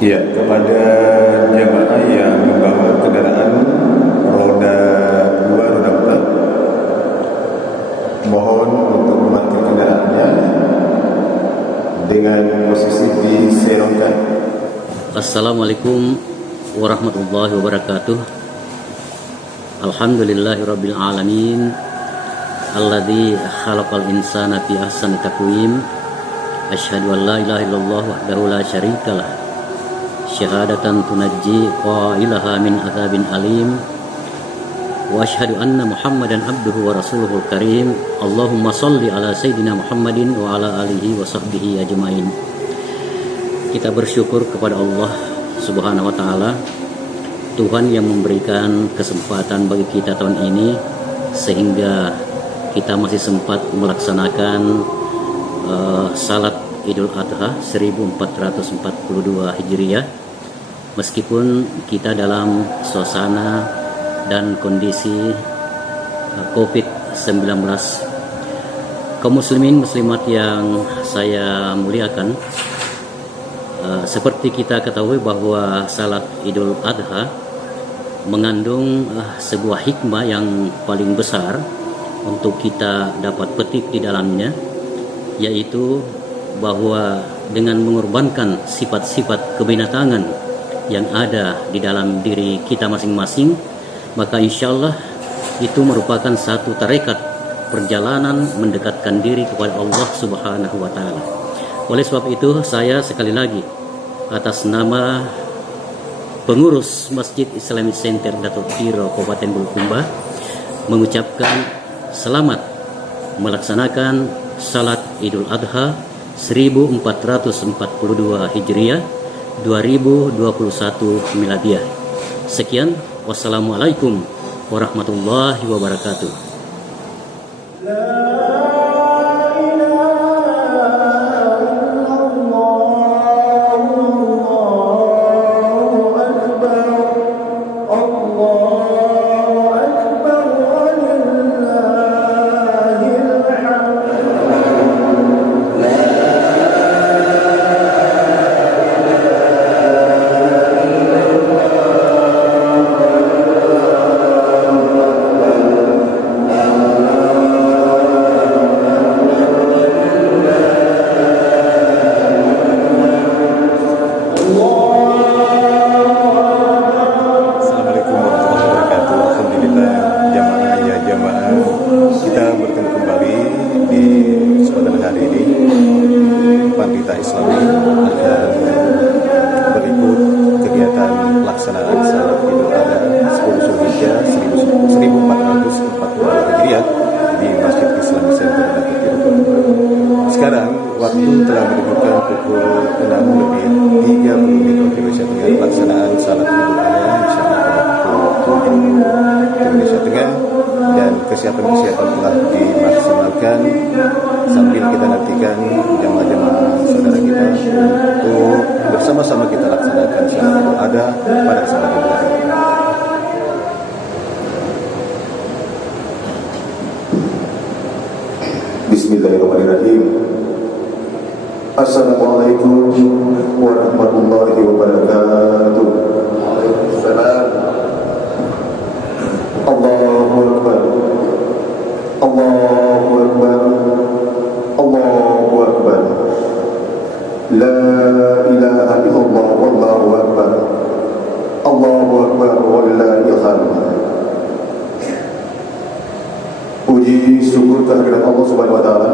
Ya, kepada jemaah yang membawa kendaraan roda 2, roda 4, mohon untuk memarkir kendaraannya dengan posisi diserongkan. Assalamualaikum warahmatullahi wabarakatuh. Alhamdulillahirabbil alamin. Alladzi khalaqal insana fi ahsani taqwim. Asyhadu an la ilaha illallah wahdahu la syarikalah. Syahadatan tunajji qailaha min adzabin alim. Wa asyhadu anna Muhammadan abduhu wa rasuluhul karim. Allahumma shalli ala sayyidina Muhammadin wa ala alihi wa sahbihi ajmain. Kita bersyukur kepada Allah Subhanahu wa taala, Tuhan yang memberikan kesempatan bagi kita tahun ini sehingga kita masih sempat melaksanakan salat Idul Adha 1442 Hijriah, meskipun kita dalam suasana dan kondisi COVID-19. Kaum muslimin muslimat yang saya muliakan, seperti kita ketahui bahwa salat Idul Adha mengandung sebuah hikmah yang paling besar untuk kita dapat petik di dalamnya, yaitu bahwa dengan mengorbankan sifat-sifat kebinatangan yang ada di dalam diri kita masing-masing, maka insya Allah itu merupakan satu tarekat perjalanan mendekatkan diri kepada Allah Subhanahu wa taala. Oleh sebab itu, saya sekali lagi atas nama pengurus Masjid Islamic Center Datuk Tiro Kabupaten Bulukumba mengucapkan selamat melaksanakan salat Idul Adha 1442 Hijriah 2021 Miladiah. Sekian, wassalamualaikum warahmatullahi wabarakatuh. Kita bertemu kembali di kesempatan hari ini. Panitia Islami akan berikut kegiatan pelaksanaan salat Idul Adha 10 Zulhijjah 1442 Hijriah di Masjid Islamic Center Datuk Tiro. Sekarang waktu telah menunjukkan pukul 6:30 waktu Indonesia Tengah. Pelaksanaan salat Idul Adha insyaallah pada pukul 7 Indonesia Tengah, dan kesiapan-kesiapan telah dimaksimalkan sambil kita nantikan jemaah-jemaah saudara kita untuk bersama-sama kita laksanakan salat Idul Adha pada kesempatan ini. Bismillahirrahmanirrahim. Assalamualaikum warahmatullahi wabarakatuh. Waalaikumsalam. Allahu Akbar, Allahu Akbar, Allahu Akbar. La ilaha illallah wallahu akbar. Allahu Akbar walillahil hamd. Puji syukur kehadirat Allah Subhanahu wa taala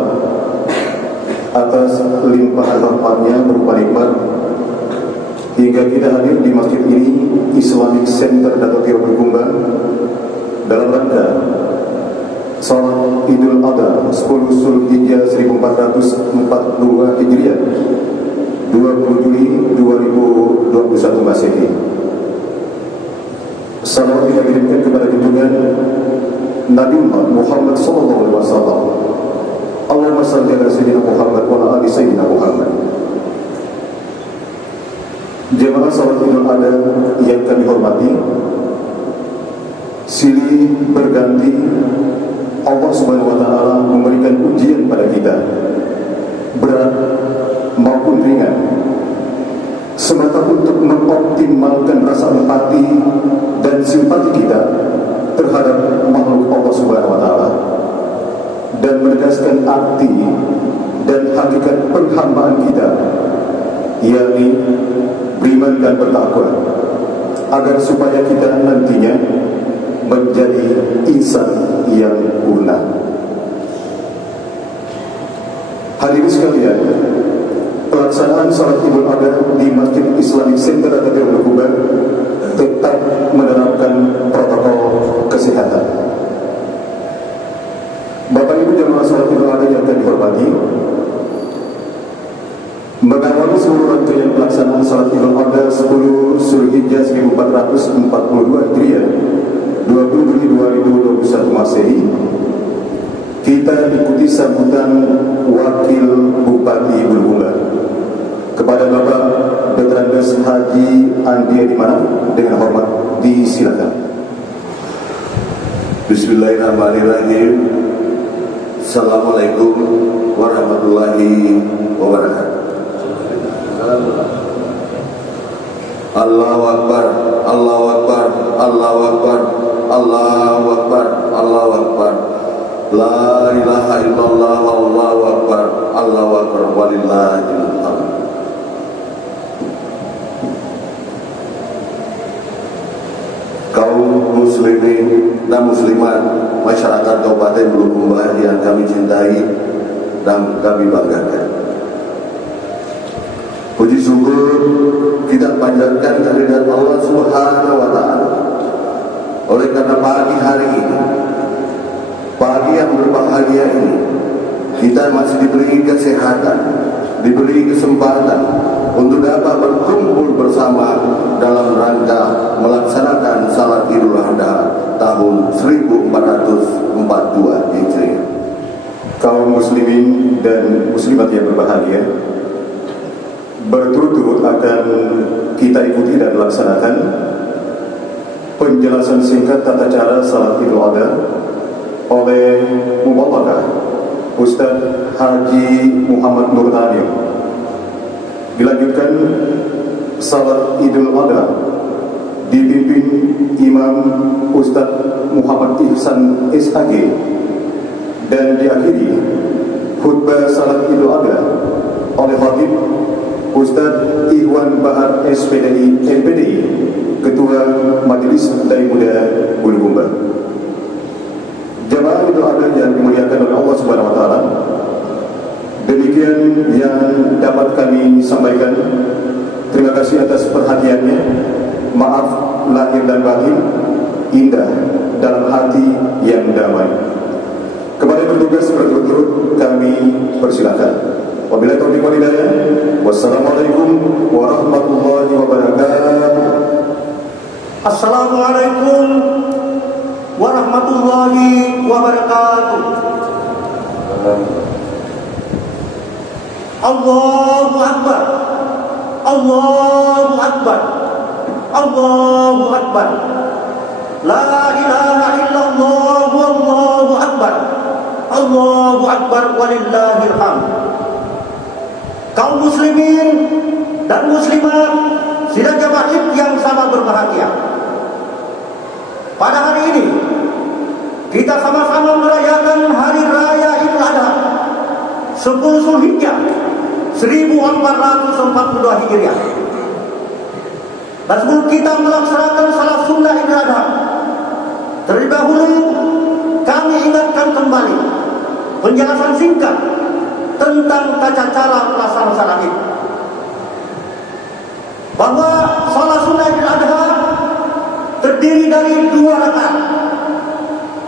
atas limpahan rahmatnya berupa nikmat hingga kita hadir di masjid ini, Islamic Center Datuk Tiro Bulukumba, dalam rangka salat Idul Adha 10 Zulhijjah 1442 Hijriah 20 Juli 2021 Masehi. Salawat kita kirimkan kepada junjungan Nabi Muhammad sallallahu alaihi wasallam. Allahumma shalli ala sayyidina Muhammad wa ala ali sayyidina Muhammad. Jemaah salat Idul Adha yang kami hormati, silih berganti Allah Subhanahu wa taala memberikan ujian pada kita, berat maupun ringan, semata untuk mengoptimalkan rasa empati dan simpati kita terhadap makhluk Allah Subhanahu wa taala dan menegaskan arti dan hakikat penghambaan kita, yakni beriman dan bertakwa, agar supaya kita nantinya menjadi insan yang purna. Hadirin sekalian, pelaksanaan salat Idul Adha di Masjid Islamic Center Agadir Kuba tetap menerapkan protokol kesehatan. Bapak Ibu jemaah salat Idul Adha yang kami hormati, mengawali seluruh rangkaian pelaksanaan salat Idul Adha 10 Zulhijjah 1442 Hijriah 20 Juli 2021 Masehi, kita ikuti sambutan Wakil Bupati Bulukumba kepada Bapak Dr. Andes Haji Andi Adimanaf dengan hormat disilakan. Bismillahirrahmanirrahim. Assalamualaikum warahmatullahi wabarakatuh. Allahu Akbar, Allahu Akbar, Allahu Akbar, Allahu Akbar, Allahu Akbar. La ilaha illallah, Allahu Akbar, Allahu Akbar, walillahil hamd. Kaum muslimin dan muslimat masyarakat Kabupaten Bulukumba yang kami cintai dan kami banggakan, puji syukur kita panjatkan kehadirat Allah Subhanahu wa taala. Oleh karena pagi hari ini, pagi yang berbahagia ini, kita masih diberi kesehatan, diberi kesempatan untuk dapat berkumpul bersama dalam rangka melaksanakan salat Idul Adha tahun 1442 Hijriah. Kaum muslimin dan muslimat yang berbahagia, berturut-turut akan kita ikuti dan laksanakan penjelasan singkat tata cara salat Idul Adha oleh Mubarakah Ustaz Haji Muhammad Nur Hanif. Dilanjutkan salat Idul Adha dipimpin Imam Ustaz Muhammad Ihsan SAG, dan diakhiri khutbah salat Idul Adha oleh khatib Ustaz Ikhwan Bahar SPDI MPDI, Ketua Majelis Dai Muda Bulukumba. Jemaah Idul Adha yang dimuliakan oleh Allah Subhanahu wa taala, demikian yang dapat kami sampaikan. Terima kasih atas perhatiannya. Maaf lahir dan batin, indah dalam hati yang damai. Kepada petugas berturut-turut kami persilakan. Wabillahi taufiq wal hidayah. Wassalamualaikum warahmatullahi wabarakatuh. Assalamualaikum warahmatullahi wabarakatuh. Allahu Akbar, Allahu Akbar, Allahu Akbar. La ilaha illallah, Allahu Akbar, Allahu Akbar, walillahil hamd. Kaum muslimin dan muslimat sidang jamaah yang sama berbahagia, pada hari ini kita sama-sama merayakan Hari Raya Idul Adha 10 Zulhijjah 1442 Hijriah. Dan sebelum kita melaksanakan salat sunnah Idul Adha, terlebih dahulu kami ingatkan kembali penjelasan singkat tentang tata cara pelaksanaan salat Id. Bahwa salat sunnah Idul Adha terdiri dari 2 rakaat.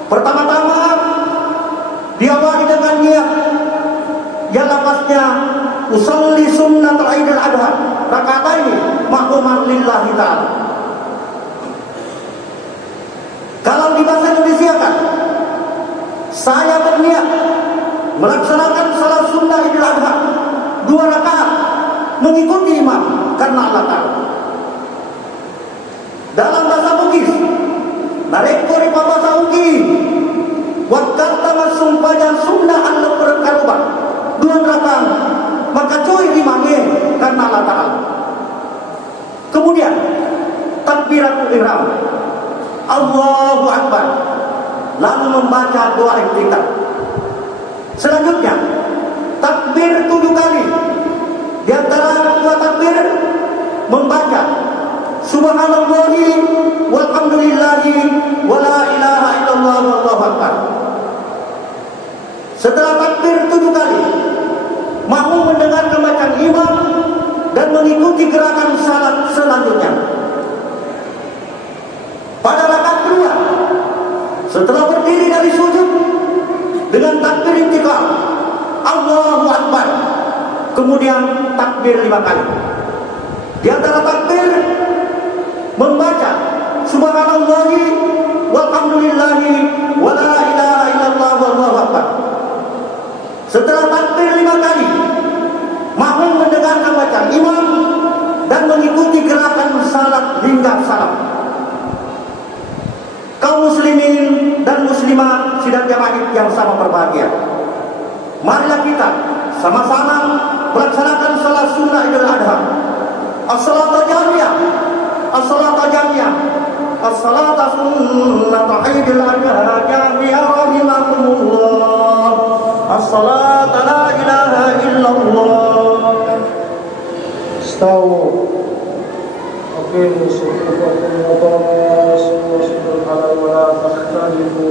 Pertama-tama diawali dengan niat yang lafaznya usolli sunnat Idul Adha rakataini ma'muman lillahi ta'ala. Kalau di bahasa Indonesia kan, saya berniat melaksanakan salat sunnah Idul Adha 2 rakaat mengikuti imam karena Allah Ta'ala. Dalam bahasa Bugis, narekori bahasa Ugi, wakata masumpanya sunnah Allah berkarubat 2 rakaat maka cuy imamnya karena Allah Ta'ala. Kemudian takbiratul ihram, Allahu Akbar, lalu membaca doa iftitah. Selanjutnya takbir 7 kali. Di antara 2 takbir membaca subhanallahi walhamdulillahi wala ilaha illallah wallahu akbar. Setelah takbir 7 kali, makmum mendengarkan bacaan imam dan mengikuti gerakan salat selanjutnya. Pada rakaat kedua, setelah berdiri dari sujud dengan takbir intikal, Allahu Akbar, kemudian takbir 5 kali. Di antara takbir membaca subhanallahi walhamdulillahi wala ilaha illallah wallahu akbar. Setelah takbir 5 kali, makmum mendengarkan bacaan imam dan mengikuti gerakan salat hingga salam. Kaum muslimin dan muslimat sidang jamaah yang sama berbahagia, marilah kita sama-sama melaksanakan salat sunnah Idul Adha. As-salatu jamiyah, as-salatu jamiyah, as-salatu sunnah Idul Adha jamiyah rahimakumullah. As-salatu la ilaha illallah. Istawu aqimu sufufakum wa tawassul ala wa la takhtalifu.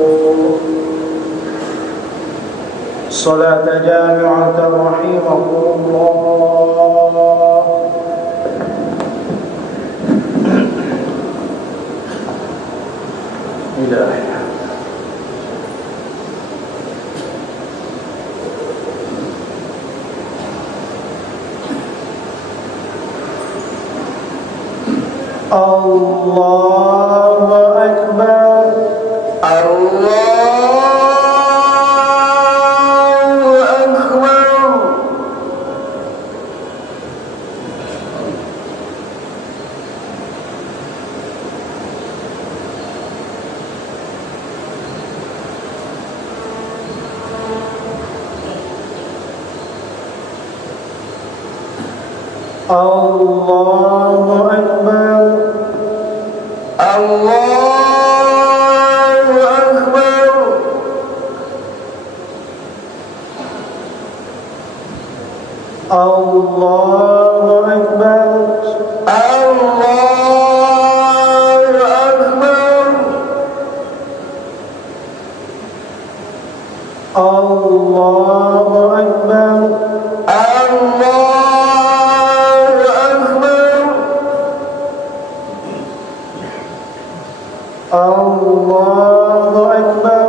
Salata jami'atan rahimakumullah. Hidayah. Allahu Akbar. Allahu Akbar. Allahu Akbar. Allahu Akbar. Allahu Akbar. Allahu Akbar. Allahu Akbar. Allahu Akbar.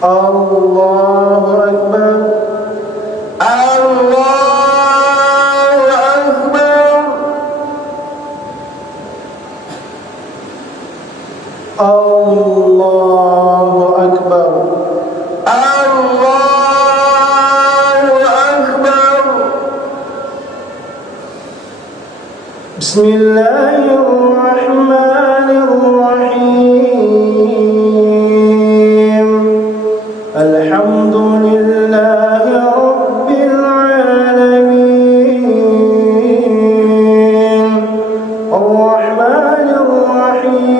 Allahu Akbar. Allahu Akbar. Allahu Akbar. Allahu Akbar. Bismillahirrahmanirrahim. Alhamdulillahi rabbil alamin. Ar-Rahmanir Rahim.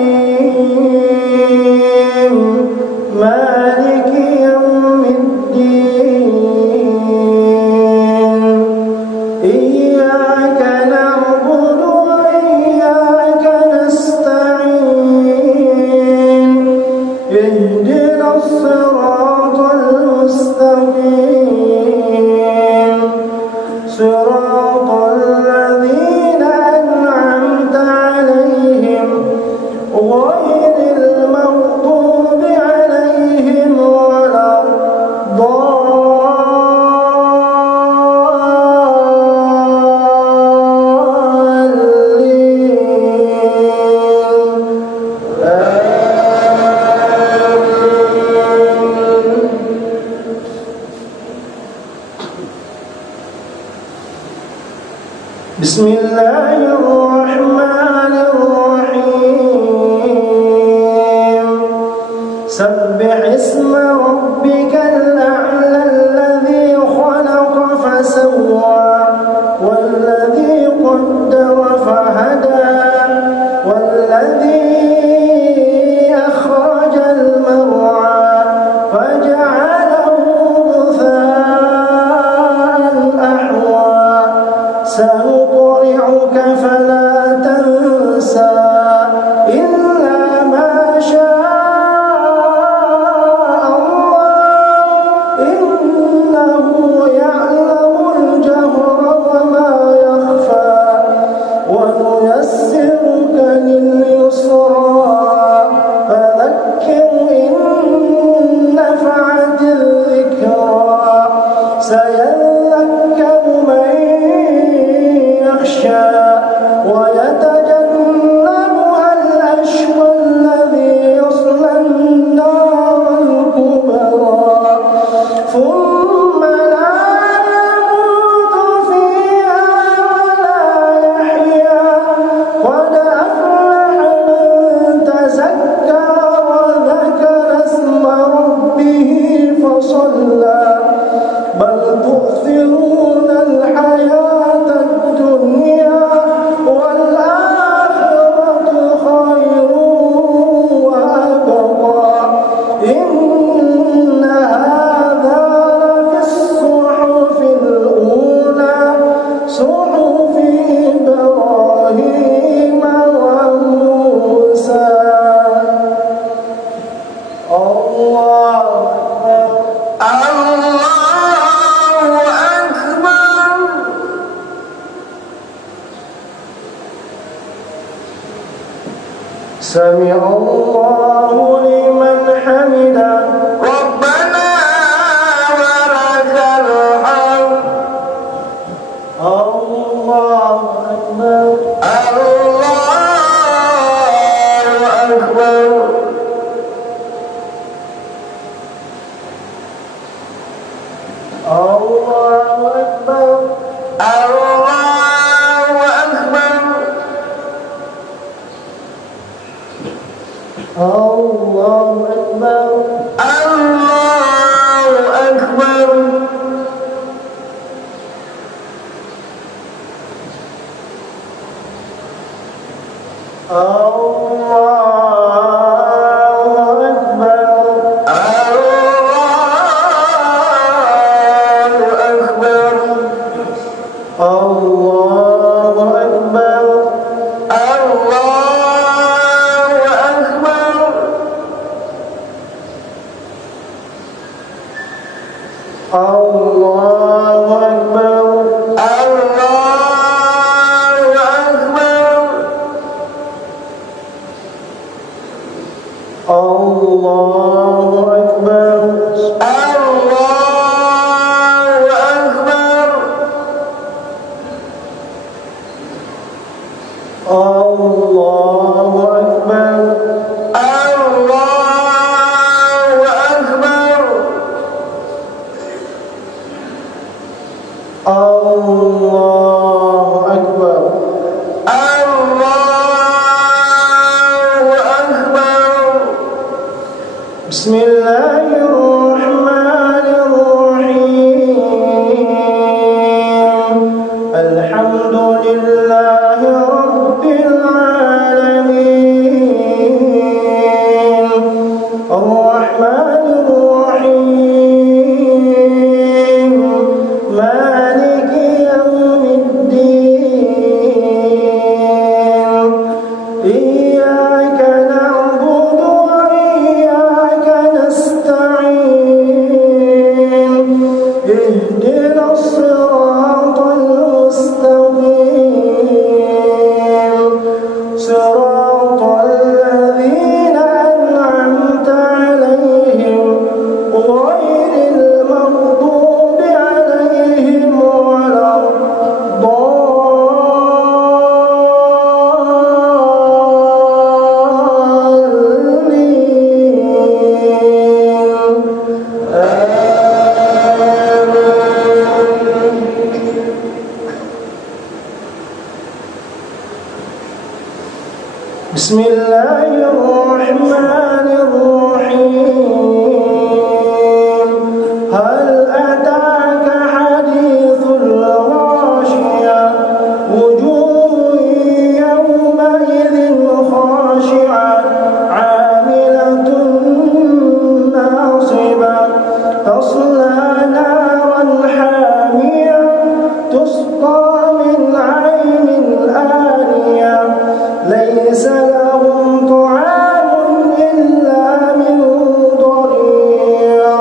Maliki yawmiddin. Iyyaka na'budu اهدنا الصراط المستقيم صراط الذين أنعمت عليهم غير المغضوب عليهم ولا Bismillahirrahmanirrahim. Sabbih اسم ربك الأعلى الذي خلق فسوى والذي قدر فهدى والذي أخرج المرعى فجعله غثاء أحوى سنقرئك فلا تنسى إلا ما شاء الله إنه يعلم الجهر وما يخفى ونيسرك لليسرى فذكر إن نفعت الذكرى سيذكر من يخشى ويتجنبها الأشقى الذي يصلى النار الكبرى ثم لا يموت فيها ولا يحيا قد أفلح من تزكى وذكر اسم ربه فصلى بل تؤثرون الحياة الدنيا والآخرة خير وأبقى إن هذا لفي الصحف الأولى صحف إبراهيم وموسى الله أكبر سمع الله لمن حمده ربنا ولك الحمد الله أكبر الله أكبر الله أكبر الله أكبر الله أكبر الله أكبر بسم الله الرحمن الرحيم الحمد لله رب العالمين الرحمن الرحيم مالك يوم الدين سيصلى نارا حامية تسقى من عين آنية ليس لهم طعام إلا من ضريع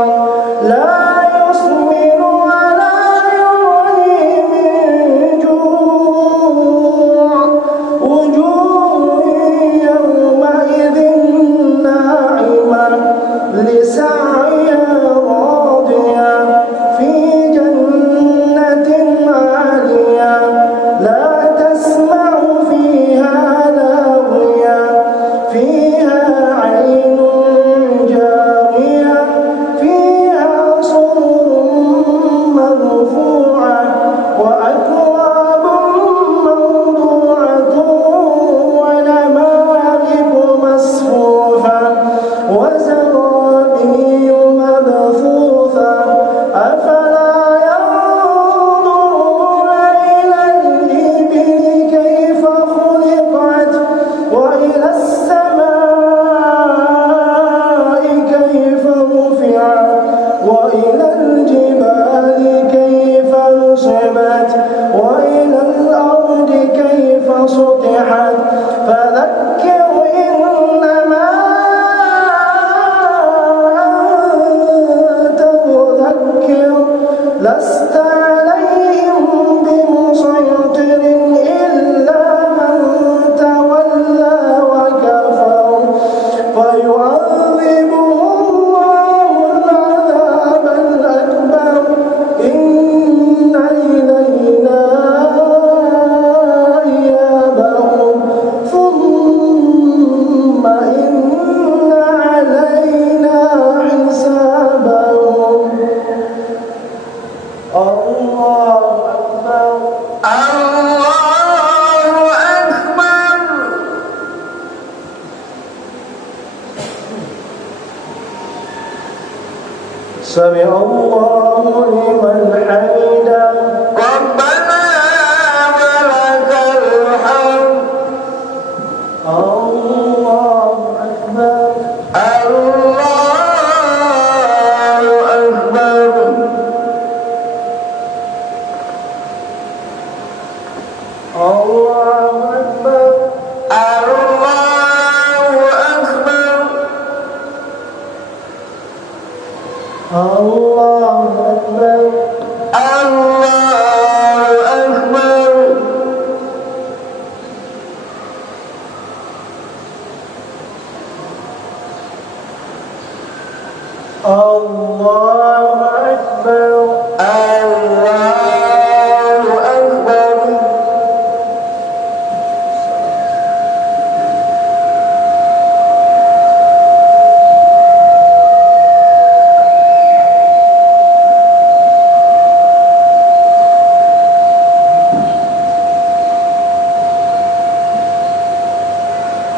لا يسمن ولا يغني من جوع وجوه يومئذ ناعمة لسعيها راضية في جنة عالية لا تسمع فيها لاغية فيها عين جارية فيها سرر مرفوعة وأكواب موضوعة ونمارق مصفوفة وزرابي مبثوثة أفلا ينظرون إلى الإبل كيف خلقت وإلى السماء كيف رفعت وإلى الجبال كيف نصبت وإلى الأرض كيف سطحت فذكر إنما أنت مذكر لست عليهم بمسيطر إلا من تولى وكفر فيعذبه الله العذاب الأكبر إن إلينا إيابهم ثم إن علينا حسابهم الله أكبر الله أكبر سمع الله لمن حمده ربنا ولك الحمد الله أكبر الله أكبر الله أكبر الله أكبر الله أكبر الله أكبر الله أكبر الله أكبر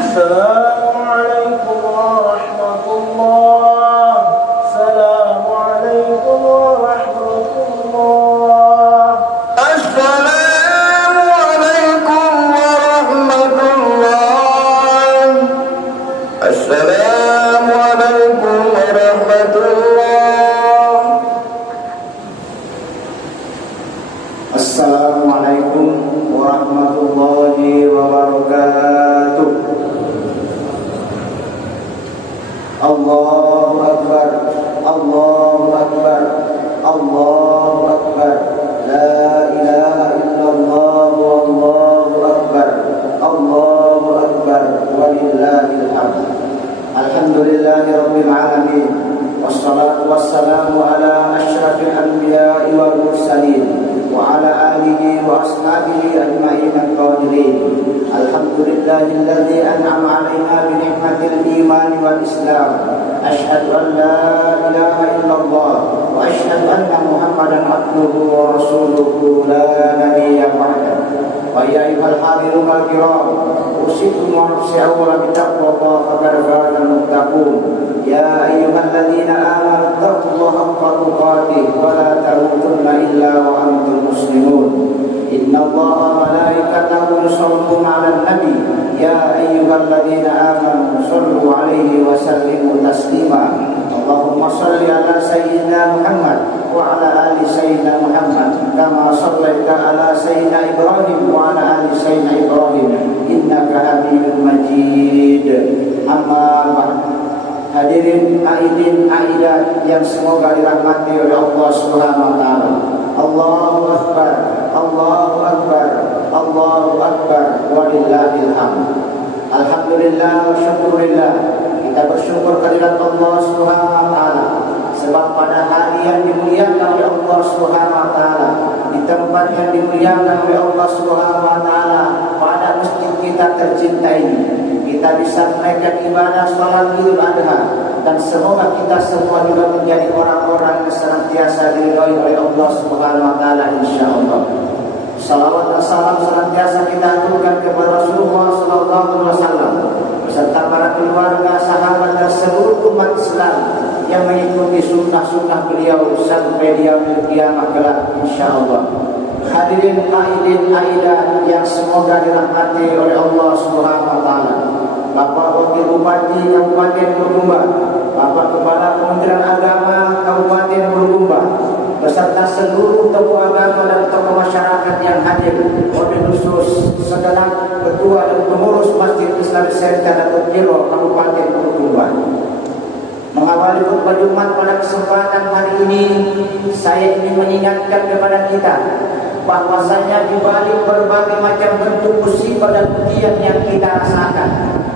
السلام عليكم ورحمة الله السلام عليكم ورحمة الله السلام عليكم ورحمة الله السلام عليكم ورحمة الله Assalamualaikum warahmatullahi wabarakatuh. Allahu Akbar, Allahu Akbar, Allahu Akbar. La ilaha illallah, Allahu Akbar, Allahu Akbar. Walillahil hamd. Alhamdulillahi rabbil alamin. Wassalatu wassalamu ala asyrafil anbiya'i wal mursalin wa ala alihi wa ashabihi ajma'in al-qadirin. Alhamdulillahilladzi an'ama 'alaina bi ni'matil iman wal islam. Asyhadu an la ilaha illallah wa asyhadu anna Muhammadan abduhu wa rasuluhu la nabiyya ba'dahu. Wa ya ayyuhal hadirun al-kiram, usikum wa nafsi awwalan bi taqwallah faqad faza al-muttaqun. Ya ayyuhalladzina amanu taqullaha haqqa tuqatih wa la tamutunna illa wa antum muslimun. Inna Allaha wa malaikatahu yusholluna 'alan nabi. Ya ayyuhalladzina amanu shallu 'alaihi wa sallimu taslima. Allahumma shalli ala سيدنا محمد وعلى آل سيدنا محمد كما صليت على سيدنا إبراهيم وعلى آل سيدنا إبراهيم إنك حميد مجيد. أما بعد. Hadirin aidin aidat yang semoga dirahmati oleh Allah Subhanahu wa taala. Allahu akbar, Allahu akbar, Allahu akbar, walillahil hamd. Alhamdulillah wa syukurillah. Kita bersyukur kehadirat Allah Subhanahu wa taala sebab pada hari yang dimuliakan oleh Allah Subhanahu wa taala, di tempat yang dimuliakan oleh Allah Subhanahu wa taala, pada masjid kita tercinta ini, kita bisa menaikkan ibadah salat Idul Adha, dan semoga kita semua juga menjadi orang-orang yang senantiasa diridhai oleh Allah Subhanahu wa taala insyaallah. Salawat dan salam senantiasa kita aturkan kepada Rasulullah sallallahu alaihi wasallam beserta para keluarga, sahabat dan seluruh umat Islam yang mengikuti sunnah-sunnah beliau sampai di yaumil qiyamah kelak insyaallah. Hadirin aidin aidat yang semoga dirahmati oleh Allah Subhanahu wa taala. Bapak Wakil Bupati Kabupaten Bulukumba, Bapak Kepala Kementerian Agama Kabupaten Bulukumba, beserta seluruh tokoh agama dan tokoh masyarakat yang hadir, wabil khusus segenap ketua dan pengurus Masjid Islam Center atau Kiro Kabupaten Bulukumba. Mengawali khutbah Jumat pada kesempatan hari ini, saya ingin mengingatkan kepada kita bahwasanya di balik berbagai macam bentuk musibah dan ujian yang kita rasakan,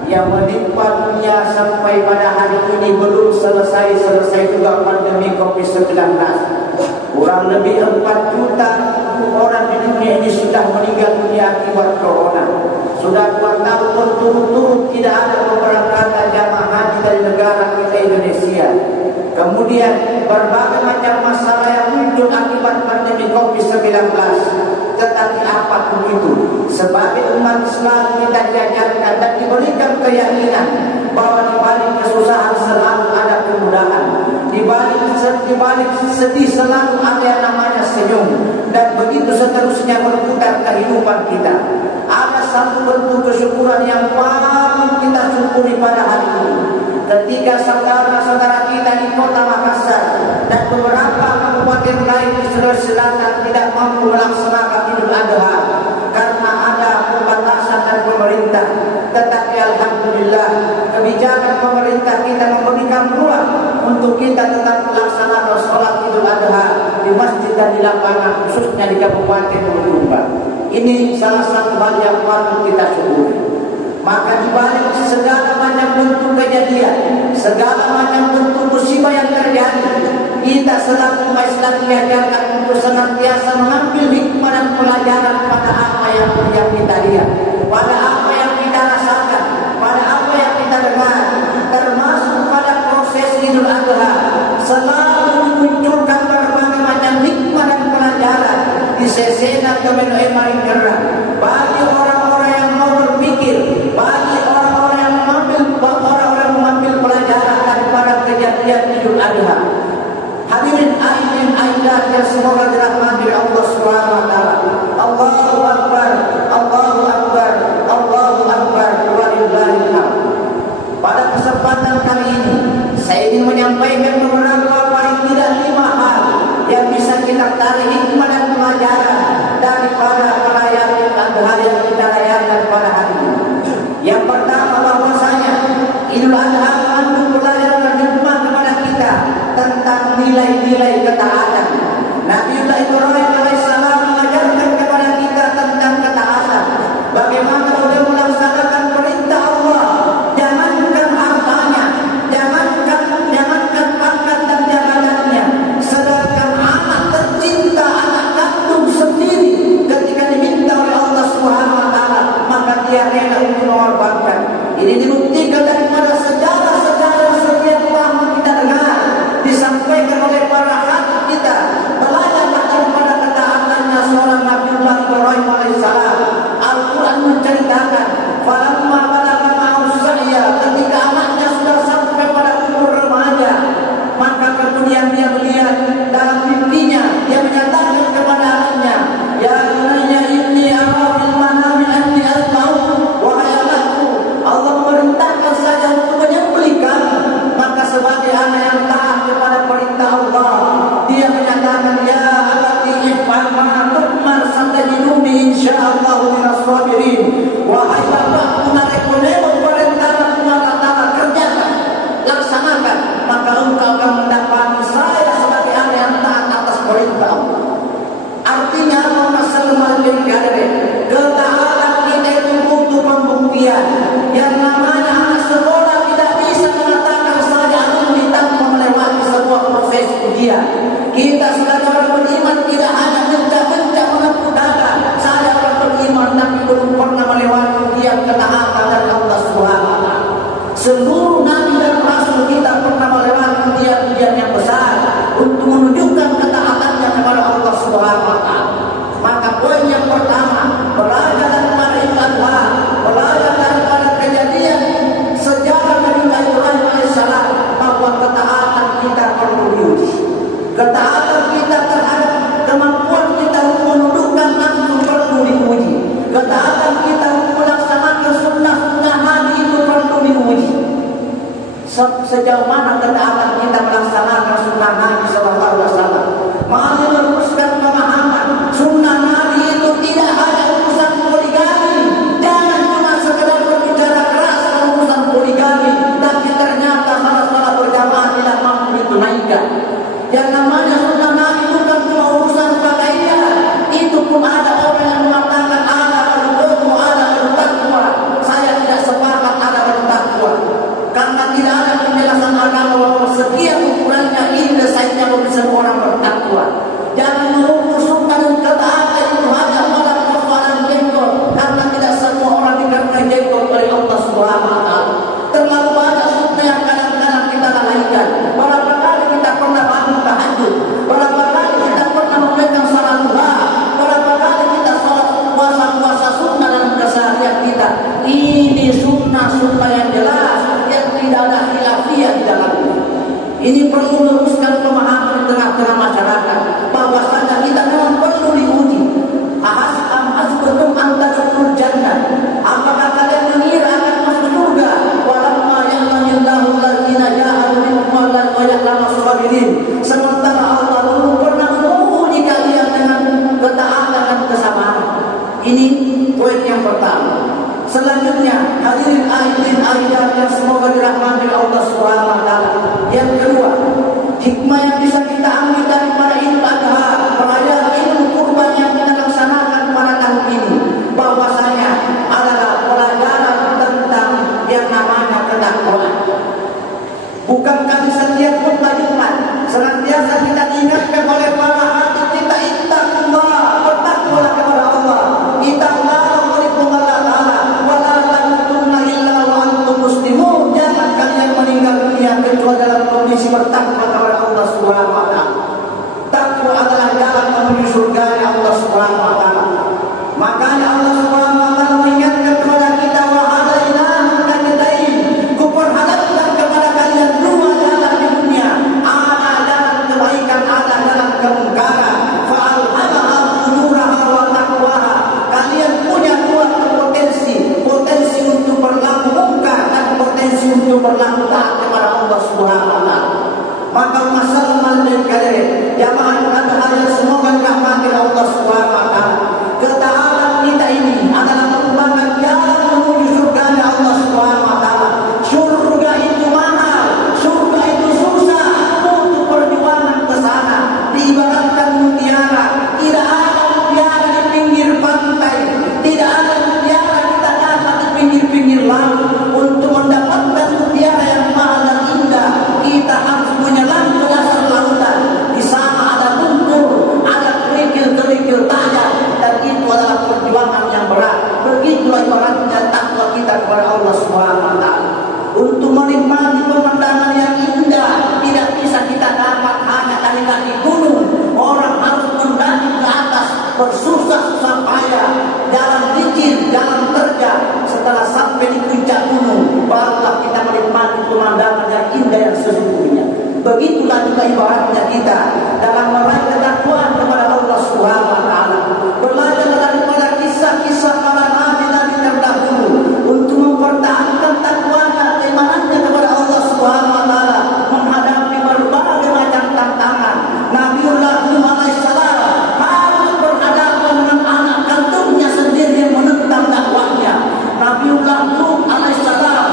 yang menimpa dunia sampai pada hari ini belum selesai juga pandemi COVID-19. Kurang lebih 4 juta orang di dunia ini sudah meninggal dunia akibat corona. Sudah 2 tahun berturut-turut tidak ada pemberangkatan jamaah haji dari negara kita Indonesia. Kemudian berbagai macam masalah yang muncul akibat pandemi COVID-19. Tetapi apapun itu, sebagai umat Islam kita diajarkan dan diberikan keyakinan bahwa di balik kesusahan selalu ada kemudahan, di balik sedih selalu ada yang namanya senyum, dan begitu seterusnya berputar kehidupan kita. Ada satu bentuk kesyukuran yang paling kita syukuri pada hari ini, ketika saudara-saudara kita di kota Makassar dan beberapa kabupaten lain di Sulawesi Selatan tidak mampu melaksanakan Idul Adha karena ada pembatasan dari pemerintah. Tetapi alhamdulillah, kebijakan pemerintah kita memberikan ruang untuk kita tetap melaksanakan sholat Idul Adha di masjid dan di lapangan, khususnya di Kabupaten Bulukumba. Ini salah satu hal yang patut kita syukuri. Maka di balik segala macam bentuk kejadian, segala macam bentuk musibah yang terjadi, kita selalu umat Islam diajarkan untuk senantiasa mengambil hikmah dan pelajaran pada apa yang kita lihat, pada apa yang kita rasakan, pada apa yang kita dengar, termasuk pada proses Idul Adha. Selalu dimunculkan berbagai macam hikmah dan pelajaran di sesena kemenoi maring gerang bagi orang-orang yang mau berpikir, bagi orang-orang yang mengambil pelajaran daripada kejadian Idul Adha. Hadirin aidin aidat yang semoga dirahmati Allah Subhanahu wa taala. Allahu akbar, Allahu akbar, Allahu akbar, walillahil hamd. Pada kesempatan kali ini saya ingin menyampaikan beberapa paling tidak 5 hal yang bisa kita tarik hikmah dan pelajaran daripada perayaan Idul Adha yang kita rayakan pada hari ini. Yang pertama, bahwasanya Idul Adha mengandung pelajaran dan hikmah kepada kita tentang nilai-nilai ketaatan. Nabiullah Ibrahim alaihissalam mengajarkan kepada kita tentang ketaatan. Bagaimana beliau melaksanakan perintah Allah, jangankan hartanya, jangankan pangkat dan jabatannya, sedangkan anak tercinta, anak kandung sendiri ketika diminta oleh Allah Subhanahu wa taala, maka dia rela untuk mengorbankan. Ini dibuktikan daripada sejarah-sejarah setiap tahun kita dengar disampaikan oleh para hakim kita. Belajarlah daripada ketaatannya seorang Nabiullah Ibrahim alaihissalam. Al-Quran menceritakan falamma balagha ma'ahu sa'ya, ketika anaknya sudah sampai pada umur remaja, maka kemudian dia melihat dalam mimpinya, dia menyatakan kepada anaknya, ya bunayya inni ara fil manami anni asma'u wa ayalatu. Allah memerintahkan saja untuk menyembelih kamu, maka sebagai anak yang taat kepada perintah Allah, manusia. Kita sebagai orang beriman tidak hanya mencak-mencak menempuh dada saya orang beriman, tapi belum pernah melewati ujian ketaatan dari Allah SWT. Seluruh nabi dan rasul kita pernah melewati ujian-ujian yang besar untuk menunjukkan ketaatannya kepada Allah SWT. Maka poin yang pertama, belajar daripada ibadah, belajar daripada kejadian sejarah Nabi Ibrahim alaihissalam bahwa ketaatan kita perlu diuji. Ketaatan kita terhadap kemampuan kita untuk menundukkan nafsu perlu diuji. Ketaatan kita untuk melaksanakan sunnah-sunnah Nabi itu perlu diuji. Sejauh mana ketaatan kita melaksanakan sunnah Nabi Sallallahu Alaihi Wasallam, mari meneruskan pemahaman sunnah Nabi itu tidak hanya urusan poligami. Jangan cuma sekedar berbicara keras dalam urusan poligami, tapi ternyata salah berjamaah tidak mampu ditunaikan. Yang namanya sunnah Nabi bukan cuma urusan pakaian, itu pun ada orang yang mengatakan ada al-ilmu, ada al-taqwa. Saya tidak sepakat ada al-taqwa, karena tidak ada penjelasan agama bahwa setiap ukurannya ini desainnya bagi semua orang bertakwa. Jangan mengukur sunnah dan ketaatan itu hanya pada persoalan jenggot, karena tidak semua orang dikaruniai jenggot oleh Allah Subhanahu wa taala. Terlalu banyak sunnah yang kadang-kadang kita lalaikan. Berapa kali kita pernah bangun tahajud, berapa kali kita pernah memberikan salat duha, berapa kali kita sholat puasa sunnah dalam keseharian kita. Ini sunnah yang jelas, yang tidak ada khilafiyah di dalamnya. Ini perlu meluruskan pemahaman di tengah-tengah masyarakat bahwasanya kita memang perlu diuji. Ahasibtum an tadkhulul jannah, apakah kalian mengira akan masuk surga? Walamma ya'lamillahu alladziina jahadu minkum wa ya'lamu as-sabirin. Sementara Allah belum pernah menguji kalian dengan ketaatan dan kesabaran. Ini poin yang pertama. Selanjutnya, hadirin aidat yang semoga dirahmati Allah Subhanahu wa taala. Yang kedua, hikmah yang bisa kita ambil daripada Idul Adha, perayaan Idul Kurban yang kita laksanakan pada tahun ini, bahwasanya adalah pelajaran tentang yang namanya ketakwaan. Bukankah di setiap khutbah Jumat senantiasa kita diingatkan oleh para hati kita, ittaqullah, bertakwalah kepada Allah. Ittaqullah muslimun, jangan kalian meninggal dunia kecuali dalam kondisi bertakwa kepada Allah Subhanahu wa taala. Takwa adalah jalan menuju surga Allah Subhanahu wa taala. Makanya Allah Subhanahu wa taala mengingatkan kepada kita, wa hadainahu najdain, kuperhadapkan kepada kalian dua jalan di dunia, ada jalan kebaikan, ada jalan kemungkaran. Fa'alhamaha fujuraha wa taqwaha. Kalian punya dua potensi untuk berlaku mungkar dan potensi untuk berlaku taat kepada Allah Subhanahu wa taala. Maka masalah mandir kalian jamaah yang semoga dirahmati Allah Subhanahu wa taala. Ketaatan kita ini adalah merupakan jalan menuju surga Allah Subhanahu wa taala. Surga itu mahal, surga itu susah, untuk perjuangan ke sana. Diibaratkan mutiara, tidak ada mutiara di pinggir pantai, tidak ada mutiara kita dapat di pinggir-pinggir laut. Untuk mendapatkan mutiara yang mahal dan indah, kita harus menyelam ke dasar lautan. Di sana ada lumpur, ada kerikil-kerikil tajam, dan itu adalah perjuangan yang berat. Begitulah ibaratnya takwa kita kepada Allah Subhanahu wa taala. Untuk menikmati pemandangan yang indah, tidak bisa kita dapat hanya dari kaki gunung. Orang harus mendaki ke atas, bersusah-susah payah, jalan licin, jalan terjal. Setelah sampai di puncak gunung, barulah kita menikmati pemandangan yang indah yang sesungguhnya. Begitulah juga ibaratnya kita dalam meraih ketakwaan kepada Allah Subhanahu wa taala. Belajar daripada kisah-kisah para nabi-nabi terdahulu untuk mempertahankan takwanya, keimanannya kepada Allah Subhanahu wa taala menghadapi berbagai macam tantangan. Nabiullah Nuh alaihissalam harus berhadapan dengan anak kandungnya sendiri yang menentang dakwahnya. Nabiullah Nuh alaihissalam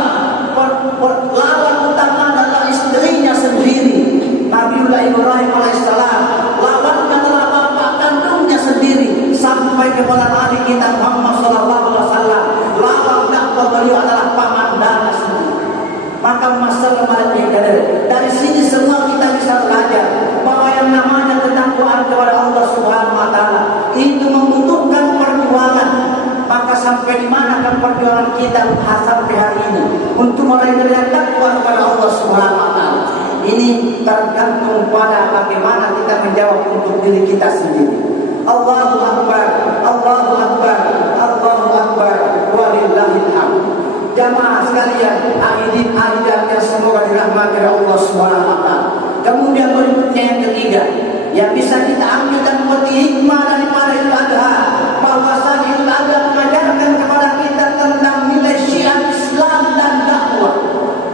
lawan utama adalah istrinya sendiri. Nabiullah Ibrahim alaihissalam lawannya adalah bapak kandungnya sendiri. Sampai kepada Nabi kita Muhammad sallallahu alaihi wasallam, lawan dakwah beliau adalah pamandangan sendiri. Maka masalah dari sini semua kita bisa belajar bahwa mereka yang takwa kepada Allah Subhanahu wa taala. Ini tergantung pada bagaimana kita menjawab untuk diri kita sendiri. Allahu Akbar, Allahu Akbar, Allahu Akbar, walillahil hamd. Jamaah sekalian, hadirin hadirat yang semoga dirahmati Allah Subhanahu wa taala. Kemudian berikutnya yang ketiga, yang bisa kita ambil dan mengerti hikmah daripada Idul Adha, bahwasanya Idul Adha mengajarkan kepada kita tentang nilai syiar Islam dan dakwah.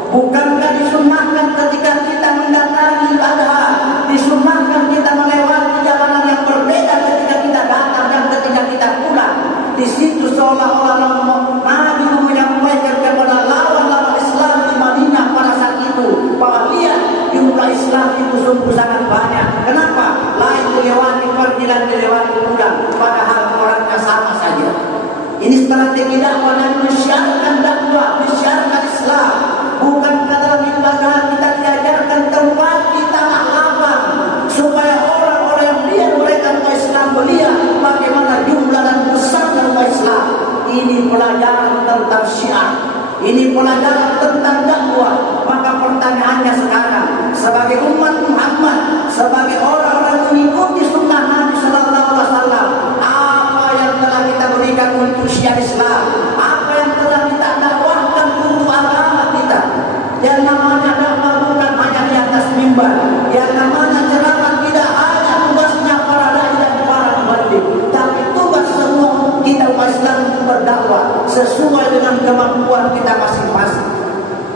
Bukankah disunahkan ketika kita mendatangi Idul Adha, disunahkan kita melewati jalanan yang berbeda ketika kita datang dan ketika kita pulang. Di situ seolah-olah Nabi menyampaikan kepada lawan-lawan Islam di Madinah pada saat itu bahwa lihat jumlah Islam itu sungguh sangat banyak. Kenapa? Lain dilewati pergi dan dilewati pulang, padahal orangnya sama saja. Ini strategi dakwah dan menyiarkan dakwah, menyiarkan Islam. Bukan dalam ibadah kita diajarkan tempat di tanah lapang supaya orang-orang yang lihat mereka umat Islam melihat bagaimana jumlah dan besarnya umat Islam. Ini pelajaran tentang syiar, ini pelajaran tentang dakwah. Maka pertanyaannya sekarang, sebagai umat Muhammad, sebagai orang-orang mengikuti sunnah Nabi Sallallahu Alaihi Wasallam, apa yang telah kita berikan untuk syiar Islam, apa yang telah kita dakwahkan untuk agama kita. Yang namanya dakwah bukan hanya di atas mimbar, yang namanya ceramah tidak hanya tugasnya para dai dan para mubaligh, tapi tugas semua kita umat Islam untuk berdakwah sesuai dengan kemampuan kita masing-masing.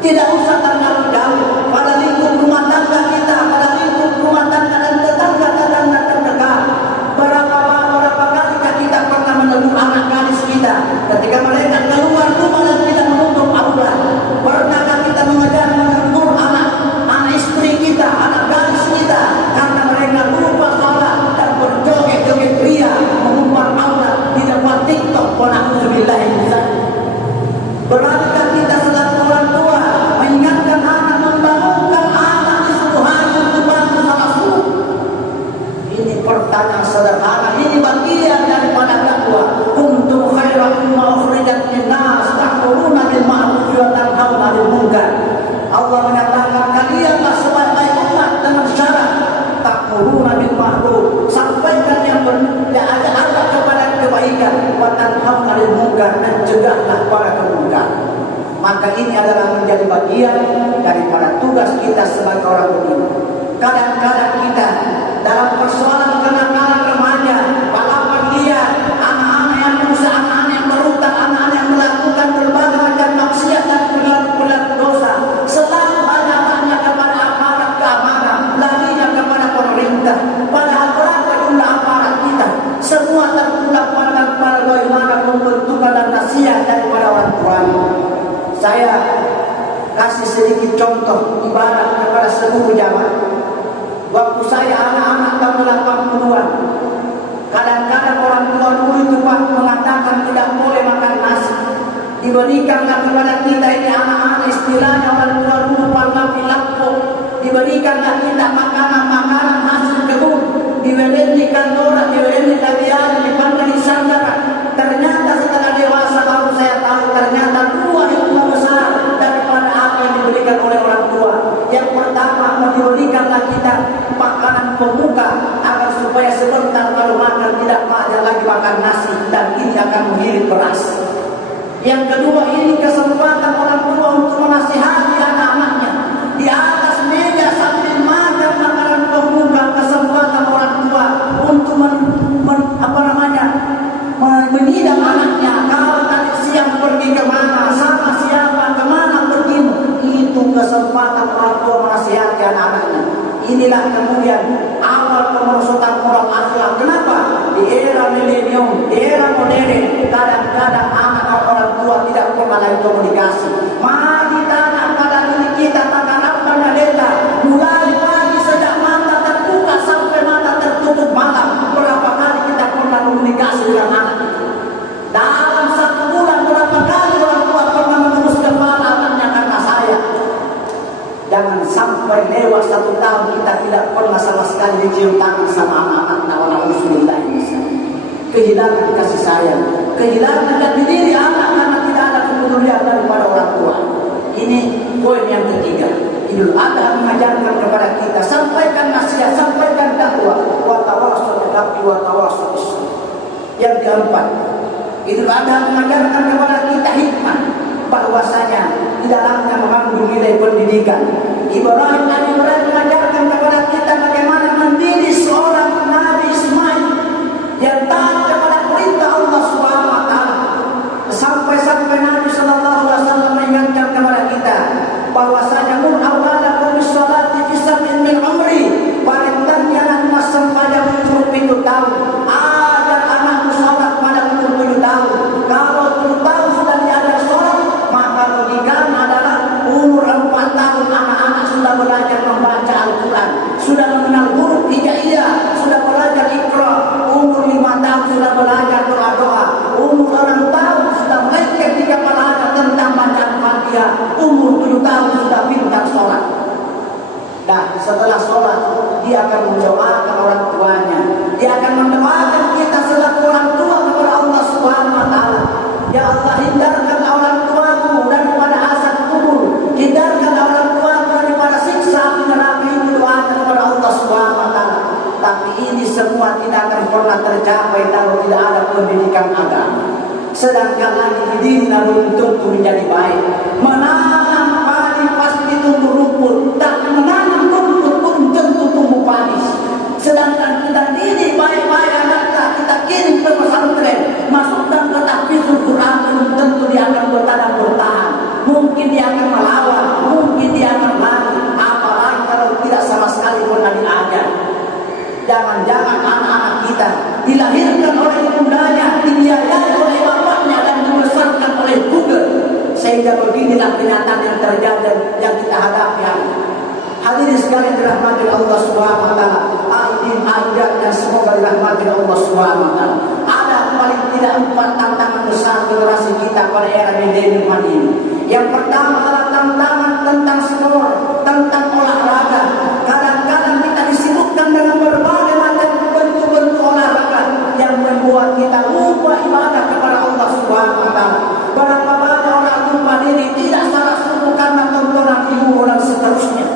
Tidak usah terlalu jauh pada lingkup rumah tangga kita, pada lingkup rumah tangga dan tetangga-tetangga terdekat. Berapa kali kita pernah menegur anak gadis kita ketika mereka keluar rumah dan tidak menutup aurat? Pernahkah kita mengejar menegur anak istri kita, anak gadis kita karena mereka lupa sholat dan berjoget-joget ria mengumbar aurat di depan TikTok? Walhamdulillah. Berapa kita selaku orang tua mengingatkan anak, membangunkan anak di subuh hari untuk bangun salat subuh? Ini pertanyaan sederhana, ini bagian daripada dakwah. Kuntum khairan ummah ukhrijat linnas ta'muruna bil ma'ruf wa tanhauna 'anil munkar. Allah menyatakan kalianlah sebaik-baik umat dengan syarat ta'muruna bil ma'ruf, sampaikan yang ada kepada kebaikan, wa tanhauna 'anil munkar, dan cegahlah para kemungkaran. Maka ini adalah menjadi bagian daripada tugas kita sebagai orang beriman. Kadang-kadang kita dalam persoalan kenakalan remaja, balapan liar, anak-anak yang berusaha, anak-anak yang berhutang, anak-anak yang melakukan berbagai macam maksiat dan perilaku dosa, selalu banyaknya kepada aparat keamanan, larinya kepada pemerintah. Padahal berapa jumlah aparat kita? Semua terpulang pada bagaimana pembentukan dan nasihat daripada orang tuanya. Saya kasih sedikit contoh ibadah kepada seluruh jamaah. Waktu saya anak-anak tahun 80-an, kadang-kadang orang tua dulu itu Pak mengatakan tidak boleh makan nasi. Diberikanlah kepada kita ini anak-anak, istilahnya orang tua dulu parlapi lappo. Diberikanlah kita makanan-makanan hasil kebun, diwelendikan orang, diwelendikan biar, dipanggil di sanggaran. Ternyata setelah dewasa baru saya tahu ternyata dua hikmah besar daripada apa yang diberikan oleh orang tua. Yang pertama, diberikanlah kita makanan pembuka agar supaya sebentar kalau makan tidak lagi makan nasi dan ini akan mengirit beras. Yang kedua, ini kesempatan orang tua untuk menasihati anak-anaknya di atas meja sambil makan makanan pembuka. Kesempatan orang tua untuk menyidang anaknya. Kalau tadi siang pergi kemana, sama siapa, kemana pergi, itu kesempatan orang tua menasihati anak-anaknya. Inilah kemudian awal pemerosotan moral akhlak. Kenapa? Di era milenium, di era modern, kadang-kadang anak orang tua tidak pernah lagi komunikasi. Mari tanam pada diri kita takaran data, mulai pagi sejak mata terbuka sampai mata tertutup malam. Berapa kali kita pernah komunikasi dengan anak? Dalam satu bulan berapa kali orang tua pernah meneruskan mana anaknya karena saya? Jangan sampai lewat 1 tahun kita tidak pernah sama sekali dicium tangan sama anak-anak. Alhamdulillah, kehilangan kasih sayang, kehilangan jati diri anak karena tidak ada kepedulian daripada orang tua. Ini poin yang ketiga. Idul Adha mengajarkan kepada kita, sampaikan nasihat, sampaikan dakwah, wa tawassul bil haqqi wa tawassul bis sabr. Yang keempat, Idul Adha mengajarkan kepada kita hikmah, bahwasanya di dalamnya mengandung nilai pendidikan. Ibrahim mengajarkan kepada kita bagaimana mendidik seorang Nabi Ismail yang taat kepada perintah Allah Subhanahu wa taala. Sampai Nabi sallallahu alaihi wasallam mengingatkan kepada kita bahwasanya mun awladakum bis-shalati fi sab'in min umri, paling anak masam pada umur 7 tahun. Ada anak salat pada umur 7 tahun. Kalau 7 tahun sudah diajar salat, maka logikanya adalah umur 4 tahun anak-anak sudah belajar membaca Al-Quran, sudah mengenal huruf hijaiyah, sudah belajar Iqra. Umur 5 tahun sudah belajar doa-doa. Umur 6 tahun sudah melengket di kepalanya tentang bacaan Fatihah. Umur 7 tahun sudah pintar sholat. Nah, setelah sholat dia akan mendoakan orang tuanya. Dia akan mendoakan kita selaku orang tua kepada Allah Subhanahu wa taala. Ya Allah, hindarkan orang tuaku daripada azab kubur. Hindarkan orang tuaku daripada siksa api neraka. Ini doakan kepada Allah Subhanahu wa taala. Tapi ini semua tidak akan pernah tercapai kalau tidak ada pendidikan agama. Sedangkan lagi didina belum tentu menjadi baik. Menanam padi pasti tumbuh rumput, tak menanam rumput pun tentu tumbuh padi. Sedangkan kita didik baik-baik anak kita kirim ke pesantren, masukkan ke tahfidzul Quran, belum tentu dia akan bertahan. Mungkin dia akan melawan, mungkin dia akan lari. Apalagi kalau tidak sama sekali pernah diajar. Jangan-jangan anak-anak kita dilahirkan oleh ibundanya, dibiayai oleh bapaknya dan dibesarkan oleh Google, sehingga beginilah kenyataan yang terjadi yang kita hadapi. Hadirin sekalian dirahmati Allah Subhanahu wa taala, aidin ajak dan semoga dirahmati Allah Subhanahu wa taala. Ada paling tidak 4 tantangan besar generasi kita pada era milenium ini. Yang pertama adalah tantangan tentang sport, tentang olahraga. Kadang-kadang kita disibukkan dengan berbagai macam bentuk-bentuk olahraga yang membuat kita lupa ibadah kepada Allah Subhanahu wa taala. Berapa banyak orang lupa diri, tidak salah satu karena tontonan hiburan dan seterusnya.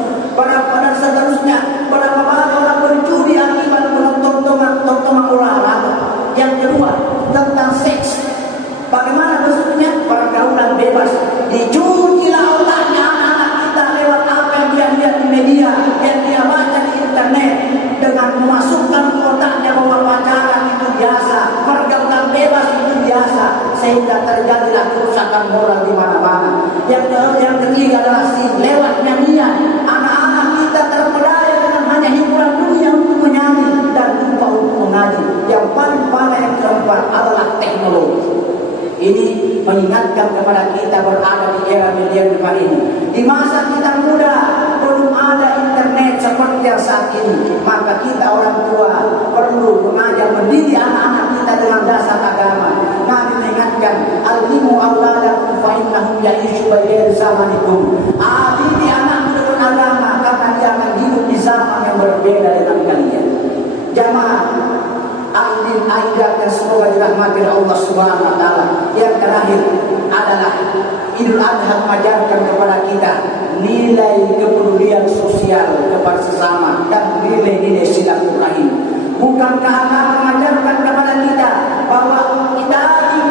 Dan seterusnya, berapa banyak orang berjudi akibat menonton tontonan olahraga. Yang kedua, tentang seks. Bagaimana bentuknya? Pergaulan bebas. Dicucilah otaknya anak-anak kita lewat apa yang dia lihat di media, yang dia baca di internet, dengan memasukkan ke otaknya bahwa pacaran itu biasa, pergaulan bebas itu biasa, sehingga terjadilah kerusakan moral di mana-mana. Yang ketiga adalah lewat nyanyian. Anak-anak kita terpedaya dengan hanya hiburan dunia untuk menyanyi dan lupa untuk mengaji. Yang paling parah yang keempat adalah teknologi. Ini mengingatkan kepada kita berada di era milenium ini. Di masa kita muda belum ada internet seperti yang saat ini, maka kita orang tua perlu mengajar mendidik anak-anak kita dengan dasar agama. Nabi mengingatkan, "Alimu auladakum fa innahum ya'ishu bighairi zamanikum." Didik anakmu dengan agama karena dia akan hidup di zaman yang berbeda dengan kalian. Jamaah Aidin aidat dan semoga dirahmati Allah Subhanahu wa taala. Yang terakhir adalah Idul Adha mengajarkan kepada kita nilai kepedulian sosial kepada sesama dan nilai-nilai silaturahim. Bukankah agama mengajarkan kepada kita bahwa kita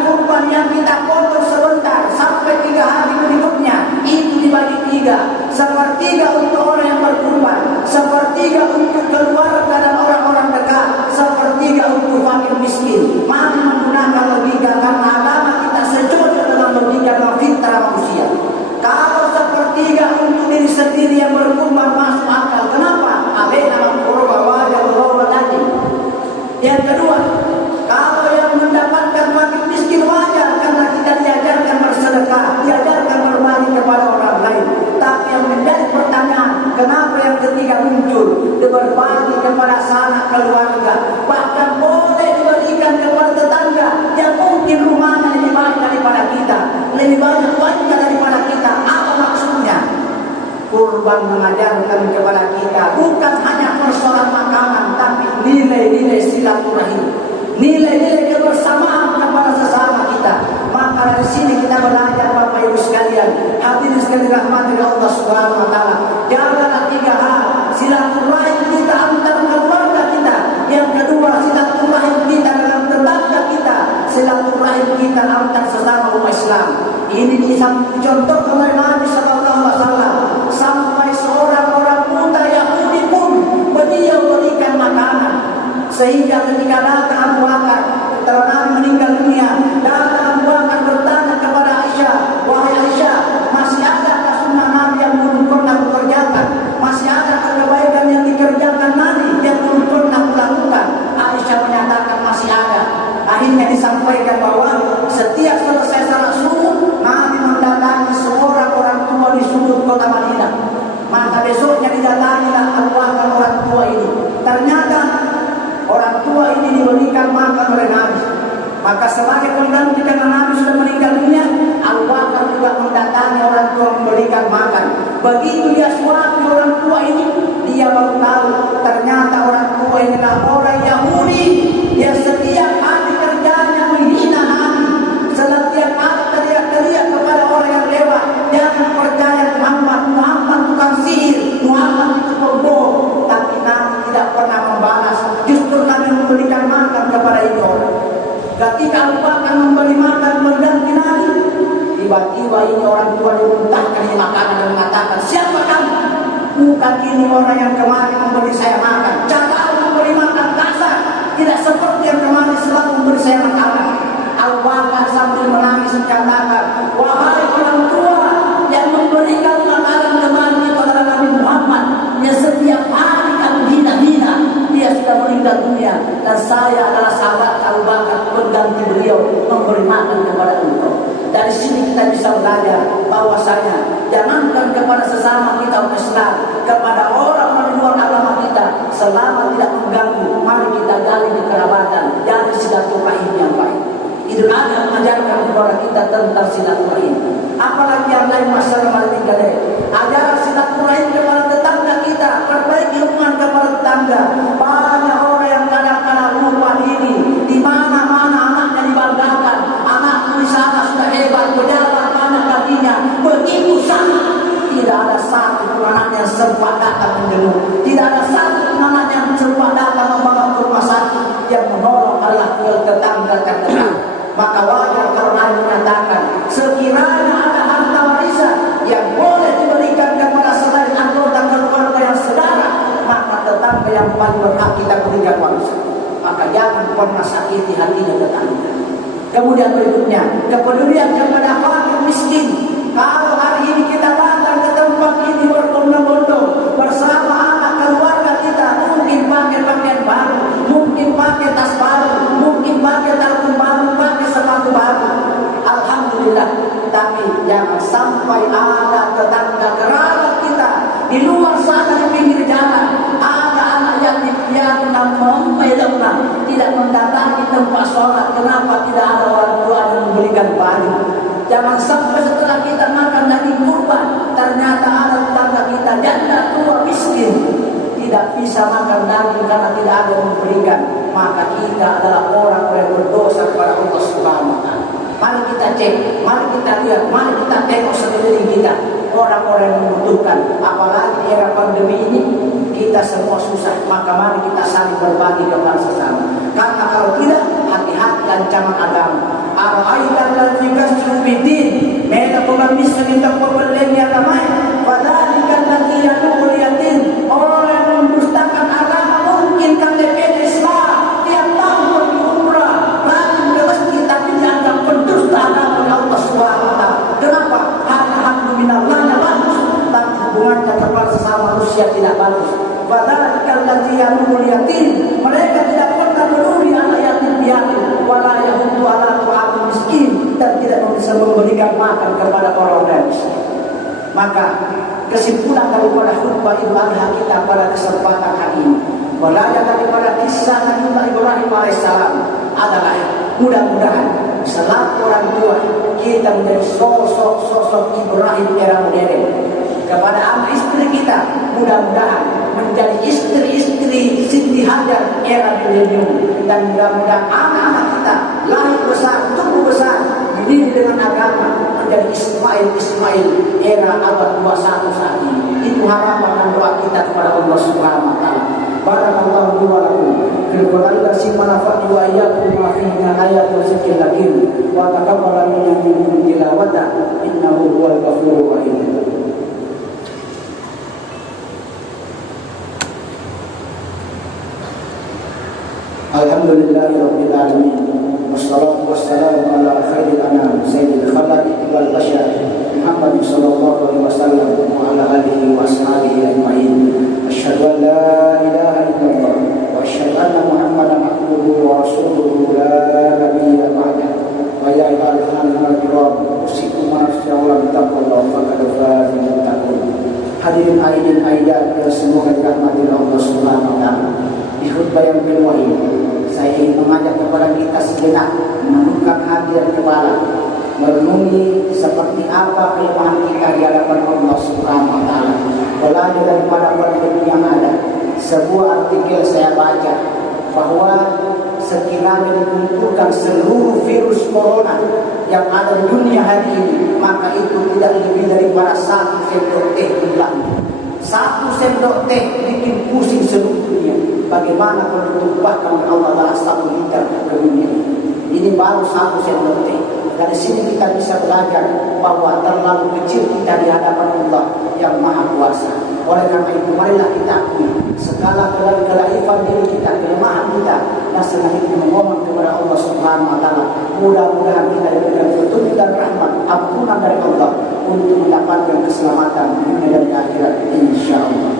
kurban yang kita potong sebentar sampai 3 hari berikutnya itu dibagi 3, sepertiga untuk orang yang berkurban, sepertiga untuk keluarga dan orang-orang dekat, sepertiga untuk fakir miskin. Mari menggunakan logika karena agama kita sejodoh dengan logika dan fitrah manusia. Kalau sepertiga untuk diri sendiri yang berkurban masuk akal, kenapa? Alaina maqruba wajah Allah tadi. Yang kedua, kalau yang mendapatkan fakir miskin wajar karena kita diajarkan bersedekah, diajarkan berbagi kepada orang lain. Tapi yang menjadi pertanyaan, kenapa yang ketiga muncul? Berbagi kepada sanak keluarga, bahkan boleh diberikan kepada tetangga yang mungkin rumahnya lebih baik daripada kita, lebih banyak uangnya daripada kita. Apa maksudnya? Kurban mengajarkan kepada kita bukan hanya persoalan makanan, tapi nilai-nilai silaturahim, nilai-nilai kebersamaan kepada sesama kita. Maka dari sini kita belajar Bapak Ibu sekalian sekalian, hadirin sekalian rahmati Allah Subhanahu wa taala. Jagalah 3 hal, silaturahim kita antar keluarga kita. Yang kedua, silaturahim kita dengan tetangga kita, silaturahim kita antar sesama umat Islam. Ini dicontohkan oleh Nabi sallallahu alaihi wasallam sampai seorang orang buta Yahudi pun beliau berikan makanan. Sehingga ketika datang Abu Bakar setelah Nabi meninggal dunia, datang Abu Bakar bertanya kepada Aisyah, wahai Aisyah, masih adakah sunnah Nabi yang belum pernah kukerjakan? Masih adakah kebaikan yang dikerjakan Nabi yang belum pernah kulakukan? Aisyah menyatakan masih ada. Akhirnya disampaikan bahwa setiap selesai salat subuh, Nabi mendatangi seorang orang tua di sudut kota Madinah. Maka besoknya didatangilah Abu Bakar orang tua ini. Ternyata orang tua ini diberikan makan oleh Nabi. Maka sebagai pengganti karena Nabi sudah meninggal dunia, Abu Bakar juga mendatangi orang tua memberikan makan. Begitu dia suami orang tua ini, dia baru tahu ternyata orang tua ini adalah orang Yahudi yang setiap hari kerjanya menghina Nabi. Setiap hari teriak-teriak kepada orang yang lewat, jangan percaya Muhammad tukang sihir, Muhammad itu pembohong. Tapi Nabi tidak pernah membalas, justru Nabi memberikan makan kepada ini orang. Ketika Abu Bakar memberi makan mengganti Nabi, tiba-tiba ini orang tua dimuntahkan ini makanan dan mengatakan, siapa kamu? Bukan ini orang yang kemarin memberi saya makan. Cara memberi makan kasar, tidak seperti yang kemarin selalu memberi saya makanan. Abu Bakar sambil menangis menyatakan, wahai orang tua yang memberikan makanan kemarin itu adalah Nabi Muhammad yang setiap hari kamu hina-hina. Dia sudah meninggal dunia dan saya adalah sahabat Abu Bakar pengganti beliau memberi makan kepada engkau. Dari sini kita bisa belajar bahwasanya jangankan kepada sesama kita umat Islam, kepada orang di luar agama kita, selama tidak mengganggu, mari kita gali di kerabatan, jadi silaturahim yang baik. Idul Adha mengajarkan kepada kita tentang silaturahim. Apalagi yang lain masalah maling gadai. Ajaran silaturahim kepada tetangga kita, perbaiki hubungan kepada tetangga. Banyak orang yang kadang-kadang lupa ini. Di mana-mana anaknya dibanggakan. Anakku di sana sudah hebat, berjalan banyak kakinya. Begitu sama. Tidak ada satu anak yang sempat datang menjenguk. Tidak ada satu anak yang sempat datang membangun rumah sakit. Yang menolong adalah tetangga terdekat. Maka wajar kalau Nabi menyatakan, sekiranya ada harta warisan yang boleh diberikan kepada selain anggota keluarga yang saudara, maka tetangga yang paling berhak kita berikan warisan. Maka jangan pernah sakiti hatinya tetangga. Kemudian berikutnya, kepedulian kepada fakir miskin. Kalau hari ini kita datang ke tempat ini berbondong-bondong bersama anak keluarga kita, mungkin pakai pakaian baru, mungkin pakai tas baru, mungkin pakai talpun baru, pakai sepatu baru. Alhamdulillah. Tapi jangan sampai ada tetangga kerabat kita di luar sana di pinggir jalan, ada anak yatim piatu dan membedakan tidak mendatangi tempat sholat. Kenapa tidak ada orang tua yang memberikan baju? Jangan sampai setelah kita makan daging kurban, ternyata ada tetangga kita janda tua miskin, tidak bisa makan daging karena tidak ada yang memberikan. Maka kita adalah orang yang berdosa kepada Allah Subhanahu wa taala. Mari kita cek, mari kita lihat, mari kita tengok sekeliling kita, orang-orang yang membutuhkan. Apalagi di era pandemi ini, kita semua susah. Maka mari kita saling berbagi kepada sesama. Karena kalau tidak, hati-hati ancaman agama. Ar-aitan ladzi kasru bidin, mereka pengemis tentang pembelian agama. Fadzalika ladzi yadul yatim, orang yang mendustakan agama mungkin kan DPD Islam tiap tahun berumrah, rajin ke masjid tapi dianggap pendusta agama Allah Subhanahu wa taala. Kenapa? Hak minallahnya bagus, tapi hubungannya kepada sesama manusia tidak bagus. Fadzalika ladzi yadul yatim, mereka tidak pernah peduli anak yatim piatu, wala yahuddu ala tu'atul miskin, dan tidak bisa memberikan makan kepada orang-orang miskin. Maka kesimpulan daripada khutbah Idul Adha kita pada kesempatan hari ini, belajar daripada kisah Nabi Ibrahim alaihissalam adalah mudah-mudahan selaku orang tua kita menjadi sosok Ibrahim era modern. Kepada anak istri kita, mudah-mudahan menjadi istri-istri Siti Hajar era milenium, dan mudah-mudahan anak-anak kita lahir besar, tumbuh besar di berdiri dengan agama, menjadi Ismail era abad 21 saat ini. Itu harapan dan doa kita kepada Allah Subhanahu wa taala. Barakallahu li wa lakum fil Qur'an wa nafa'ani wa iyyakum ma fihi min ayatin wa dzikril hakim wa taqabbal minkum tilawata innahu huwal ghafurur rahim. Alhamdulillahirabbil alamin. Wassalatu wassalamu ala khairil anam sayyidil khalaqi wal bashar Muhammad sallallahu alaihi wasallam wa ala alihi wa ashabihi ajma'in. Asyhadu an la ilaha illallah wa asyhadu anna Muhammadan abduhu wa rasuluhu la nabiyya ba'da. Wa ya ayyuhal kiram, usikum wa nafsi awlan taqullah faqad faza muttaqun. Hadirin aidin aidat yang semoga dirahmati Allah Subhanahu wa taala. Di khutbah yang kedua ini, saya ingin mengajak kepada kita sejenak menundukkan hati dan kepala, merenungi seperti apa kelemahan kita di hadapan Allah Subhanahu wa taala. Belajar daripada pandemi yang ada. Sebuah artikel saya baca bahwa sekiranya dikumpulkan seluruh virus corona yang ada di dunia hari ini, maka itu tidak lebih daripada 1 sendok teh jumlahnya. 1 sendok teh bikin pusing seluruh dunia. Bagaimana kalau ditumpahkan oleh Allah dalam 1 liter ke dunia ini baru 1 sendok teh. Dari sini kita bisa belajar bahwa terlalu kecil kita di hadapan Allah yang Maha Kuasa. Oleh karena itu marilah kita akui segala kelaifan diri kita, kelemahan kita, dan selanjutnya memohon kepada Allah Subhanahu wa taala. Mudah-mudahan kita diberikan petunjuk dan rahmat, ampunan dari Allah untuk mendapatkan keselamatan dunia dan akhirat insyaallah.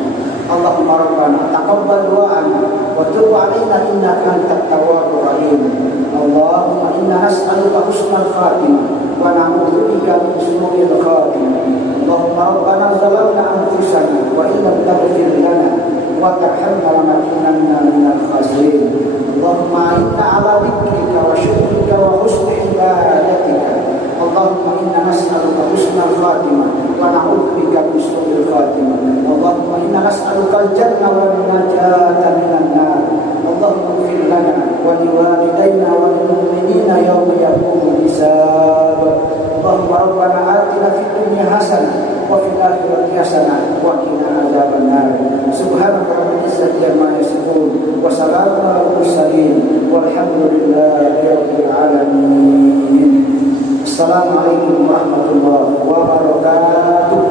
Allahumma rabbana taqabbal du'ana wa tub 'alaina innaka antat tawwabur rahim. Allahumma inna nas'aluka husnal khatimah wa na'udzu bika min su'il khatimah. Allahumma rabbana zalamna anfusana wa in lam taghfir lana wa tarhamna lanakunanna minal khasirin. Allahumma inna 'ala dhikrika wa syukrika wa husni ibadatika. Allahumma inna nas'aluka husnal khatimah wa na'udzu bika min su'il khatimah. Allahumma inna nas'aluka al-jannah wa an-najata minan nar. Allahumma ighfir lana wa liwalidayna wa lil mu'minina yawma yaqumul hisab. Allahumma rabbana atina fid dunya hasanah wa fil akhirati hasanah wa qina adzabannar. Subhana rabbil izzati amma yasifun wa salamun alal mursalin walhamdulillahi rabbil alamin. Assalamualaikum warahmatullahi wabarakatuh.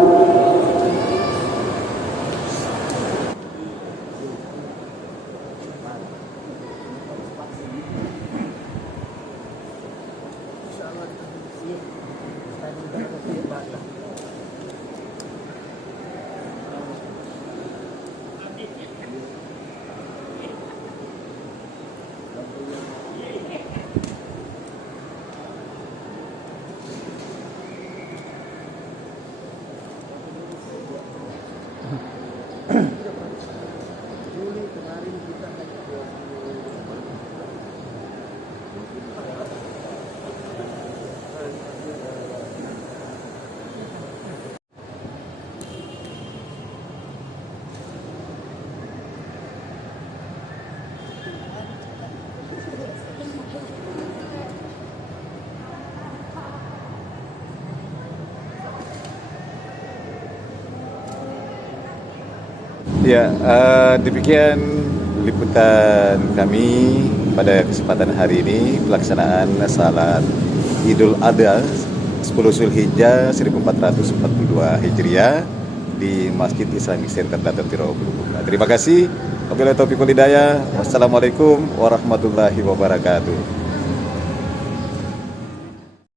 Ya, demikian liputan kami pada kesempatan hari ini pelaksanaan salat Idul Adha 10 Zulhijjah 1442 Hijriah di Masjid Islamic Center Datul Tiro Bulukumba. Terima kasih. Wabillahi taufiq wal hidayah. Wassalamualaikum warahmatullahi wabarakatuh.